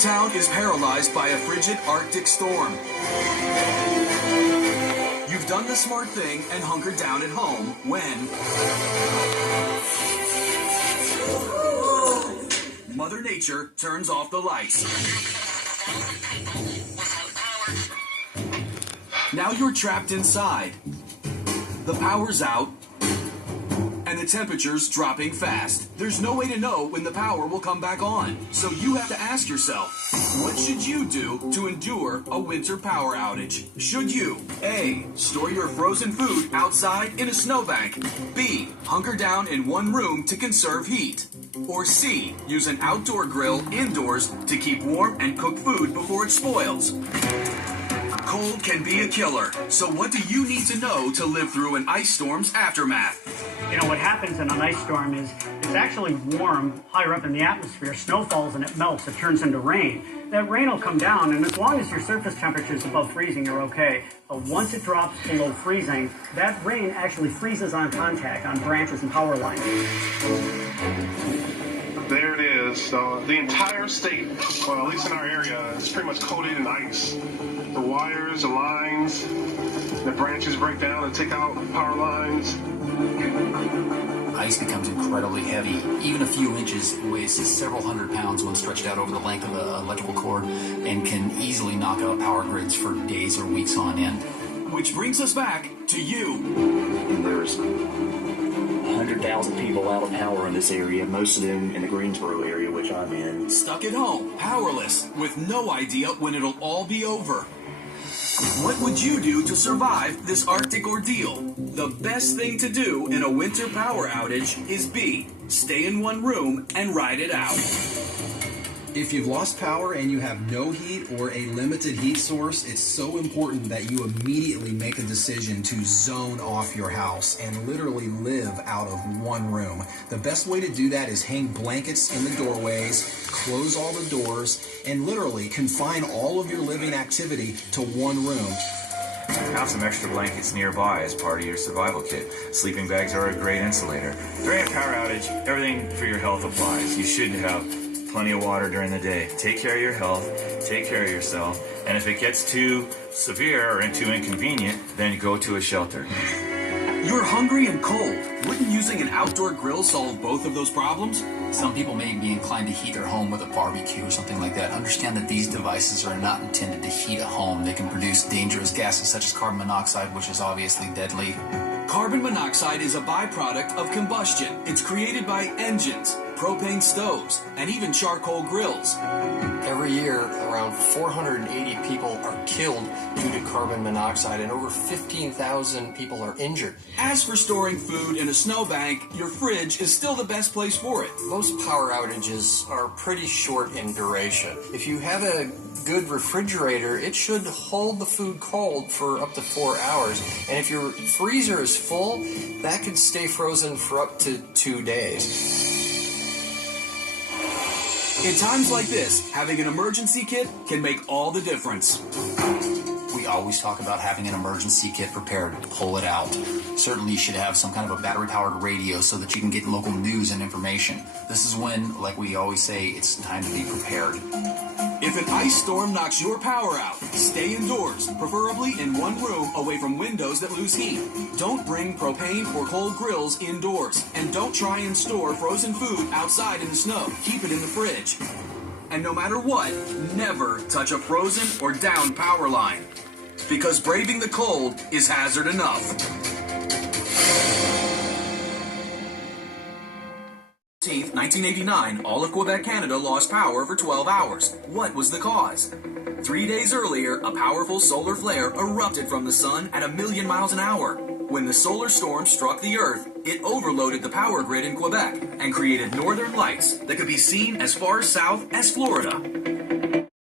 town is paralyzed by a frigid Arctic storm. You've done the smart thing and hunkered down at home when Mother Nature turns off the lights. Now you're trapped inside. The power's out, and the temperature's dropping fast. There's no way to know when the power will come back on. So you have to ask yourself, what should you do to endure a winter power outage? Should you A. Store your frozen food outside in a snowbank? B. Hunker down in one room to conserve heat? Or C. Use an outdoor grill indoors to keep warm and cook food before it spoils? Cold can be a killer, so what do you need to know to live through an ice storm's aftermath? You know, what happens in an ice storm is it's actually warm higher up in the atmosphere. Snow falls and it melts. It turns into rain. That rain will come down, and as long as your surface temperature is above freezing, you're okay. But once it drops below freezing, that rain actually freezes on contact on branches and power lines. There it is. The entire state, well, at least in our area, is pretty much coated in ice. The wires, the lines, the branches break down and take out power lines. Ice becomes incredibly heavy. Even a few inches weighs several hundred pounds when stretched out over the length of an electrical cord and can easily knock out power grids for days or weeks on end. Which brings us back to you. And there's 100,000 people out of power in this area, most of them in the Greensboro area, which I'm in. Stuck at home, powerless, with no idea when it'll all be over. What would you do to survive this Arctic ordeal? The best thing to do in a winter power outage is B. Stay in one room and ride it out. If you've lost power and you have no heat or a limited heat source, it's so important that you immediately make a decision to zone off your house and literally live out of one room. The best way to do that is hang blankets in the doorways, close all the doors, and literally confine all of your living activity to one room. Have some extra blankets nearby as part of your survival kit. Sleeping bags are a great insulator. During a power outage, everything for your health applies. You should have plenty of water during the day. Take care of your health, take care of yourself, and if it gets too severe or too inconvenient, then go to a shelter. You're hungry and cold. Wouldn't using an outdoor grill solve both of those problems? Some people may be inclined to heat their home with a barbecue or something like that. Understand that these devices are not intended to heat a home. They can produce dangerous gases such as carbon monoxide, which is obviously deadly. Carbon monoxide is a byproduct of combustion. It's created by engines, propane stoves, and even charcoal grills. Every year, around 480 people are killed due to carbon monoxide, and over 15,000 people are injured. As for storing food in a snowbank, your fridge is still the best place for it. Most power outages are pretty short in duration. If you have a good refrigerator, it should hold the food cold for up to 4 hours. And if your freezer is full, that could stay frozen for up to 2 days. In times like this, having an emergency kit can make all the difference. We always talk about having an emergency kit prepared. Pull it out. Certainly you should have some kind of a battery-powered radio so that you can get local news and information. This is when, like we always say, it's time to be prepared. If an ice storm knocks your power out, stay indoors, preferably in one room away from windows that lose heat. Don't bring propane or coal grills indoors, and don't try and store frozen food outside in the snow. Keep it in the fridge. And no matter what, never touch a frozen or downed power line, because braving the cold is hazard enough. 1989, all of Quebec, Canada lost power for 12 hours. What was the cause? 3 days earlier, a powerful solar flare erupted from the sun at 1,000,000 miles an hour. When the solar storm struck the Earth, it overloaded the power grid in Quebec and created northern lights that could be seen as far south as Florida.